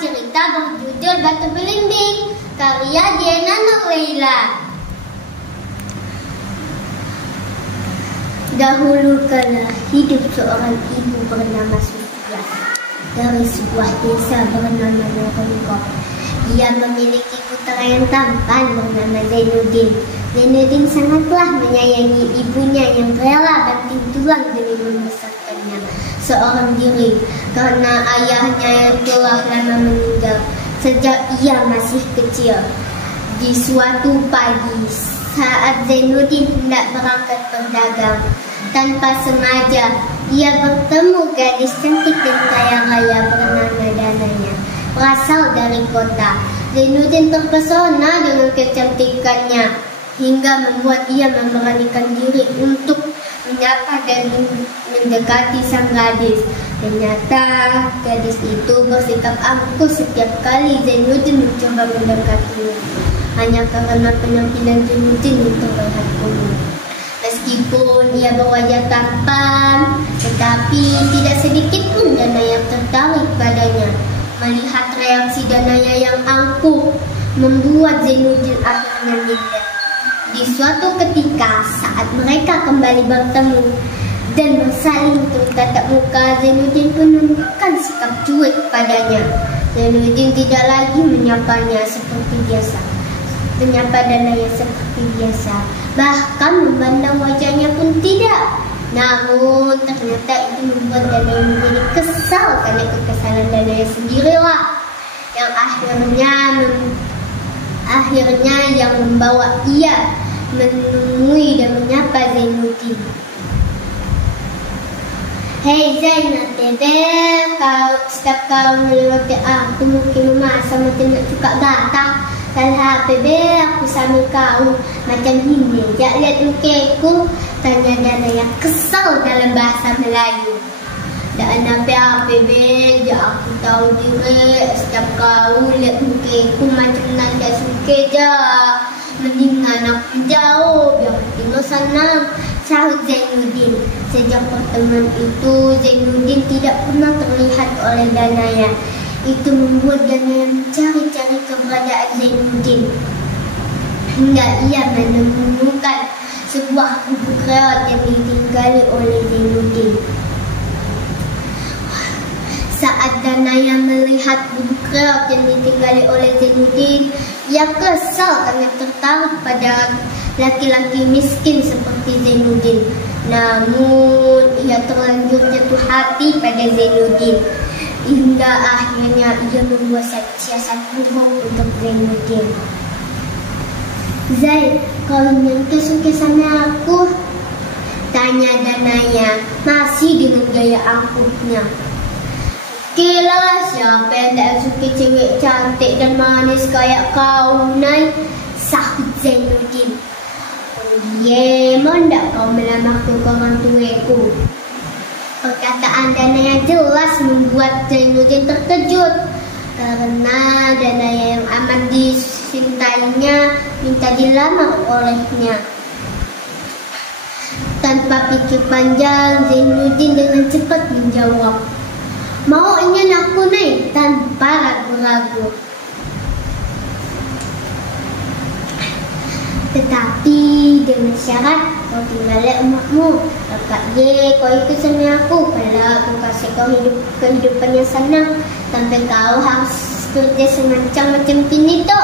cerita berjudul Batu Belimbing, karya Diana Nurleila. Dahulu kala hidup seorang ibu bernama Sufia dari sebuah desa bernama Nurullah. Ia memiliki putra yang tampan bernama Zainuddin. Zainuddin sangatlah menyayangi ibunya yang rela banting tulang demi membesarkannya seorang diri, karena ayahnya yang telah lama meninggal sejak ia masih kecil. Di suatu pagi, saat Zainuddin hendak berangkat berdagang, tanpa sengaja ia bertemu gadis cantik dan kaya raya bernama Danaya, berasal dari kota. Zainuddin terpesona dengan kecantikannya hingga membuat ia memberanikan diri untuk menyapa dan mendekati sang gadis. Ternyata gadis itu bersikap angkuh setiap kali Zainuddin mencoba mendekatinya, hanya karena penampilan Zainuddin yang terlihat umum. Meskipun ia berwajah tampan, tetapi tidak sedikit pun Danaya tertarik padanya. Melihat reaksi Danaya yang angkuh membuat Zainuddin akhirnya minder. Di suatu ketika saat mereka kembali bertemu dan bersaling bertatap muka, Zainuddin pun menunjukkan sikap cuek padanya. Zainuddin tidak lagi menyapa Danaya seperti biasa, bahkan memandang wajahnya pun tidak. Namun ternyata itu membuat Danaya menjadi kesal karena kekesalan Danaya sendirilah yang akhirnya yang membawa ia menemui dan menyapa Zainuddin. Hei Zainab, setiap kau melewati aku mungkin memaksa macam nak cuka batang. Kalau bebe aku sama kau macam ini, jak lihat mukaku, tanya Danaya kesal dalam bahasa Melayu. Dan apa bebe, jak aku tahu diri, setiap kau lihat mukaku macam nak jak suka je. Mendingan aku jauh, biar tinggal sana, sahut Zainuddin. Sejak pertemuan itu, Zainuddin tidak pernah terlihat oleh Danaya. Itu membuat Danaya mencari-cari keberadaan Zainuddin hingga ia menemukan sebuah gubuk reot yang ditinggali oleh Zainuddin. Saat Danaya melihat gubuk reot yang ditinggali oleh Zainuddin, ia kesal karena tertarik pada laki-laki miskin seperti Zainuddin. Namun ia terlanjur jatuh hati pada Zainuddin hingga akhirnya ia membuat siasat bohong untuk Zainuddin. Zain, kau nyangka suka sama aku? Tanya Danaya masih dengan gaya angkuhnya. Kira siapa yang tak suka cewek cantik dan manis kayak kau, Nay? Sahut Zainuddin. Mon tak kau melamarku ke orang tuaku? Perkataan Danaya jelas membuat Zainuddin terkejut karena Danaya yang amat dicintainya minta dilamar olehnya. Tanpa pikir panjang, Zainuddin dengan cepat menjawab, "Mau ingin aku naik?" tanpa ragu-ragu. Tetapi dengan syarat kau tinggal di rumahmu. Kakak ye, kau ikut sama aku. Kalau aku kasih kau kehidupan yang senang, sampai kau harus kerja semacam kini tu.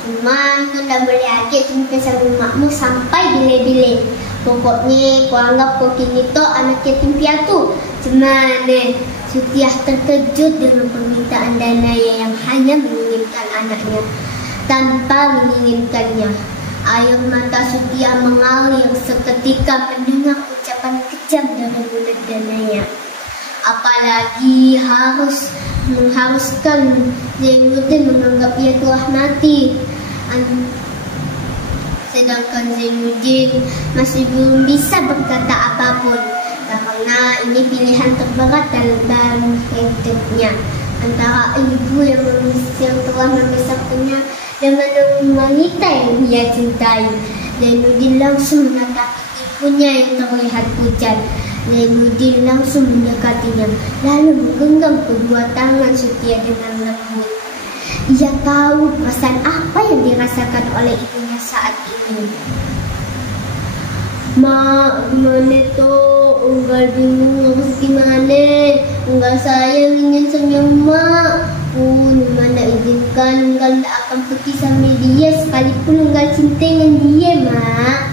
Cuma kau tak boleh ajak jumpa sama makmu sampai bila-bila. Pokoknya kau anggap kau kini tu anak yatim piatu. Cemana? Sutiah terkejut dengan permintaan Danaya yang hanya menginginkan anaknya tanpa menginginkannya. Air mata Sutiah mengalir seketika mendengar ucapan kejam dari mulut Danaya. Apalagi mengharuskan Zainuddin menganggap ia telah mati. Sedangkan Zainuddin masih belum bisa berkata apapun karena ini pilihan terberat dalam hidupnya, antara ibu yang telah membesarkannya dengan wanita yang ia cintai. Zainuddin langsung menatap ibunya yang terlihat pucat. Zainuddin langsung mendekatinya, lalu menggenggam kedua tangan Sutiah dengan lembut. Ia tahu perasaan apa yang dirasakan oleh ibunya saat ini. Mak, gimana tuh? Unggal bingung harus gimana. Unggal sayang ingin sama mak. Mana izinkan Unggal tak akan pergi sama dia sekalipun Unggal cinta dengan dia, mak.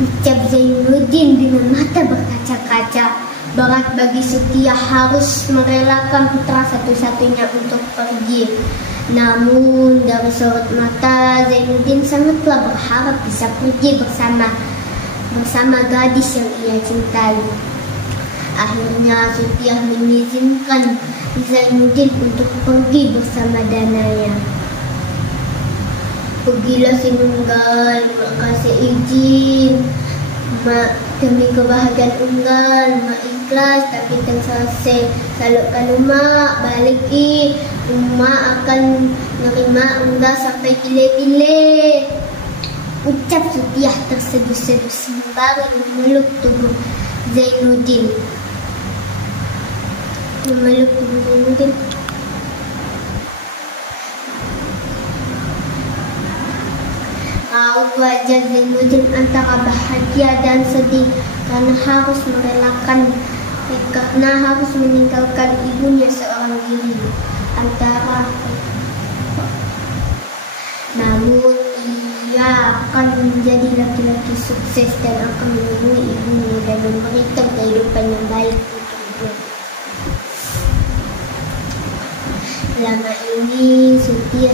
Ucap Zainuddin dengan mata berkaca-kaca. Berat bagi Setia harus merelakan putra satu-satunya untuk pergi. Namun dari sorot mata Zainuddin sangatlah berharap bisa pergi bersama gadis yang ia cintai. Akhirnya Setia mengizinkan Zainuddin untuk pergi bersama Danaya. Pergilah si Unggal, mak kasih izin. Mak, demi kebahagiaan Unggal, mak ikhlas, tapi tak selesai. Kalau mak balik mak akan menerima Unggal sampai gile-gile. Ucap Setia terseduh-seduh sembari memeluk tubuh Zainuddin. Raut wajah Zainuddin antara bahagia dan sedih karena harus meninggalkan ibunya seorang diri. Namun ia akan menjadi laki-laki sukses dan akan menemui ibunya dan memberikan kehidupan yang baik untuknya. Selama ini Setia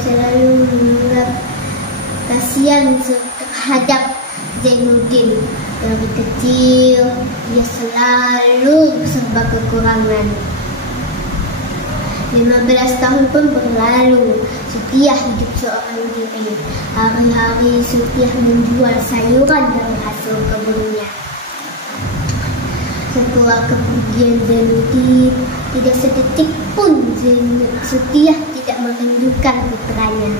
selalu menganggap kasihan terhadap Zainuddin. Dari kecil ia selalu serba kekurangan. 15 tahun pun berlalu. Setia hidup seorang diri. Hari-hari Setia menjual sayuran dari hasil kebunnya. Setelah kepergian Zainuddin, tidak sedetik pun Setia tidak merindukan putranya.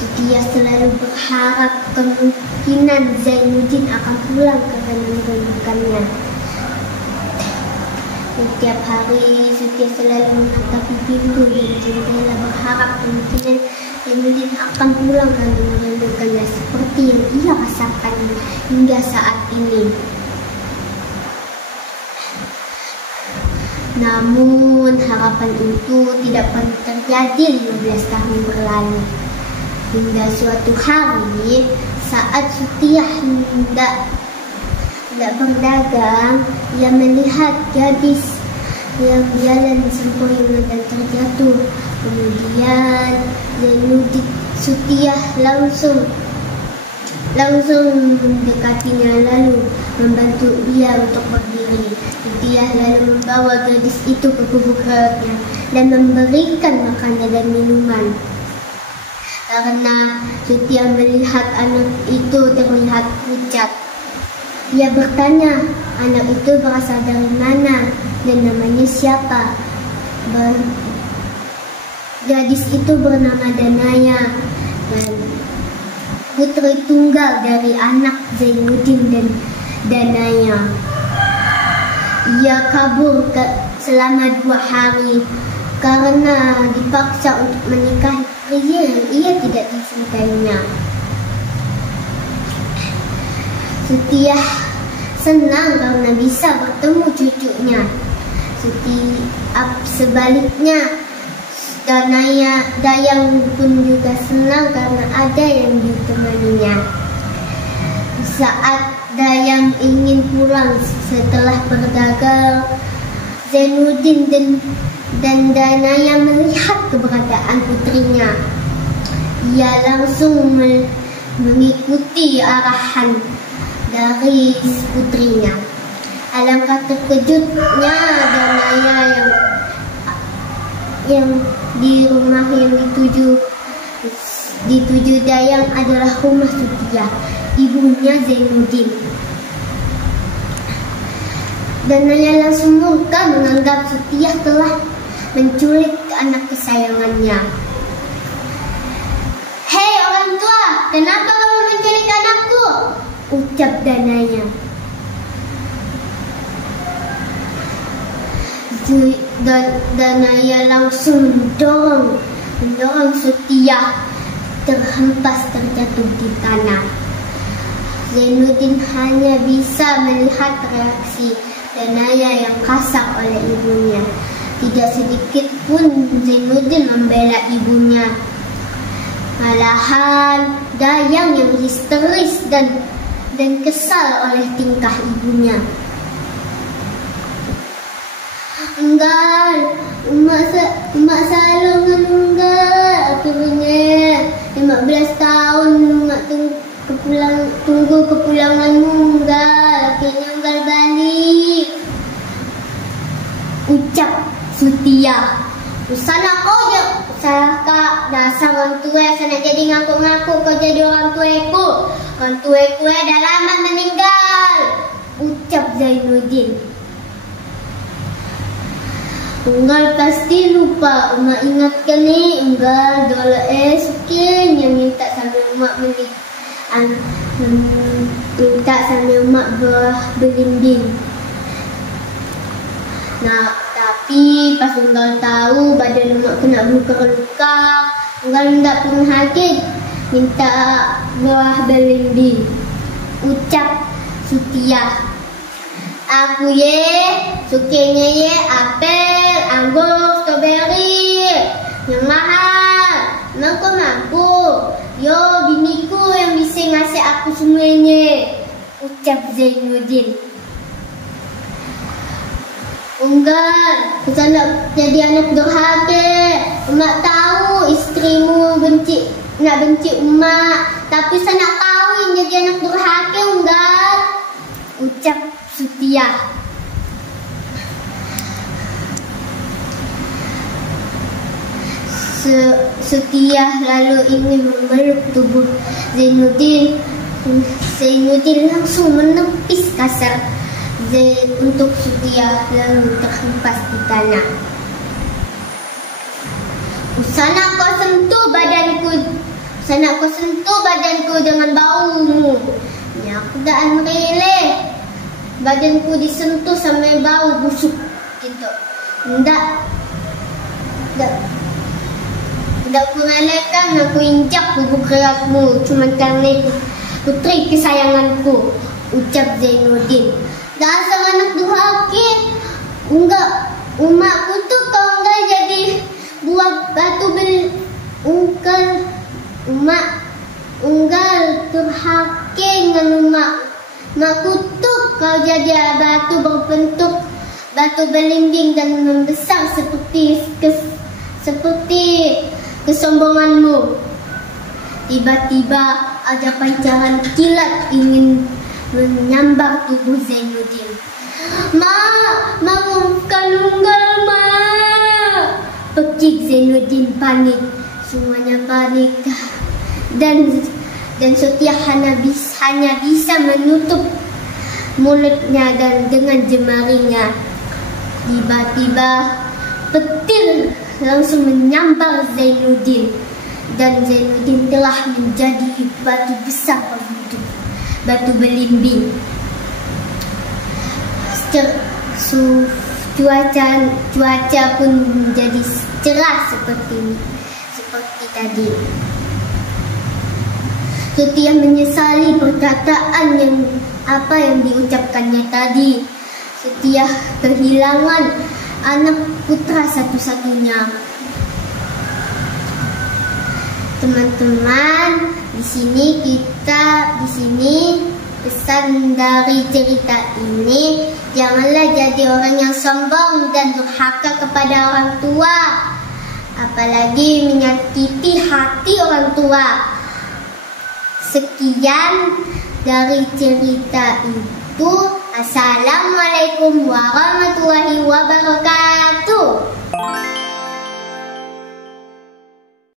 Setia selalu berharap kemungkinan Zainuddin akan pulang karena merindukannya. Setiap hari Setia selalu menatapi pintu dan jendela berharap kemungkinan Zainuddin akan pulang karena merindukannya seperti yang ia rasakan hingga saat ini. Namun harapan itu tidak pernah terjadi 15 tahun berlalu. Hingga suatu hari saat Setia hendak berdagang, ia melihat gadis yang jalan sempoyongan dan terjatuh. Kemudian Setia langsung mendekatinya lalu membantu dia untuk berdiri. Setia lalu membawa gadis itu ke gubuk rawatnya dan memberikan makanan dan minuman. Karena Setia melihat anak itu terlihat pucat, ia bertanya anak itu berasal dari mana dan namanya siapa. Gadis itu bernama Danaya dan putri tunggal dari anak Zainuddin dan Danaya. Ia kabur selama 2 hari karena dipaksa untuk menikahi pria yang ia tidak dicintainya. Setia senang karena bisa bertemu cucunya. Sebaliknya Dayang pun juga senang karena ada yang ditemaninya. Saat Dayang ingin pulang setelah berdagang, Zainuddin dan Danaya melihat keberadaan putrinya. Ia langsung mengikuti arahan dari putrinya. Alangkah terkejutnya Danaya yang di rumah yang dituju Dayang adalah rumah Setia, ibunya Zainuddin. Danaya langsung murka menganggap Setia telah menculik anak kesayangannya. "Hei orang tua, kenapa kamu menculik anakku?" ucap Danaya. Danaya langsung mendorong Setia terhempas terjatuh di tanah. Zainuddin hanya bisa melihat reaksi Danaya yang kasar oleh ibunya. Tidak sedikit pun Zainuddin membela ibunya. Malahan Dayang yang histeris dan kesal oleh tingkah ibunya. Enggal, Mak salah dengan Enggal. Akhirnya 15 tahun Mak tunggu kepulanganmu, Enggal. Akhirnya Enggal balik, ucap Setia. Sana kau je, salah kak, dasar orang tua. Sana jadi ngaku-ngaku kau jadi orang tuaku. Orang tuaku dah lama meninggal, ucap Zainuddin. Enggal pasti lupa. Mak ingatkan ni, Enggal dulu sukin yang minta sama Mak minta sama Mak buah belimbing. Nah, tapi pas Enggal tahu badan Mak kena luka-luka, Enggal tak pun sakit, minta buah belimbing, ucap Setia. Aku sukanya apel, anggur, strawberry yang mahal. Emang kau mampu? Yo, biniku yang bisa ngasih aku semuanya, ucap Zainuddin. Enggak, kita nak jadi anak durhaka. Mak tahu istrimu nak benci Mak, tapi saya nak kawin jadi anak durhaka, enggak, ucap Setia. Setia lalu ingin memeluk tubuh Zainuddin. Zainuddin langsung menepis kasar untuk Setia lalu terhempas di tanah. Sana kau sentuh badanku dengan baumu. Ya, aku dah anrileh. Badanku disentuh sampai bau busuk gitu. Tidak ku relakan aku injak tubuh kerakmu cuma karena putri kesayanganku, ucap Zainuddin. Dasar anak durhaka. Enggak, umatku tuh kau enggak jadi buat batu Enggal durhaka dengan Mak. Mak kutuk kau jadi batu berbentuk batu belimbing dan membesar seperti kesombonganmu. Tiba-tiba ada pancaran kilat ingin menyambar tubuh Zainuddin. Mak, maafkan Enggal, Mak, pekik Zainuddin panik. Semuanya panik dan Setia hanya bisa menutup mulutnya dan dengan jemarinya. Tiba-tiba petir langsung menyambar Zainuddin dan Zainuddin telah menjadi batu besar berbentuk batu belimbing. Cuaca pun menjadi cerah seperti tadi. Setia menyesali perkataan yang diucapkannya tadi. Setia kehilangan anak putra satu-satunya. Teman-teman, di sini pesan dari cerita ini, janganlah jadi orang yang sombong dan durhaka kepada orang tua, apalagi menyakiti hati orang tua. Sekian dari cerita itu. Assalamualaikum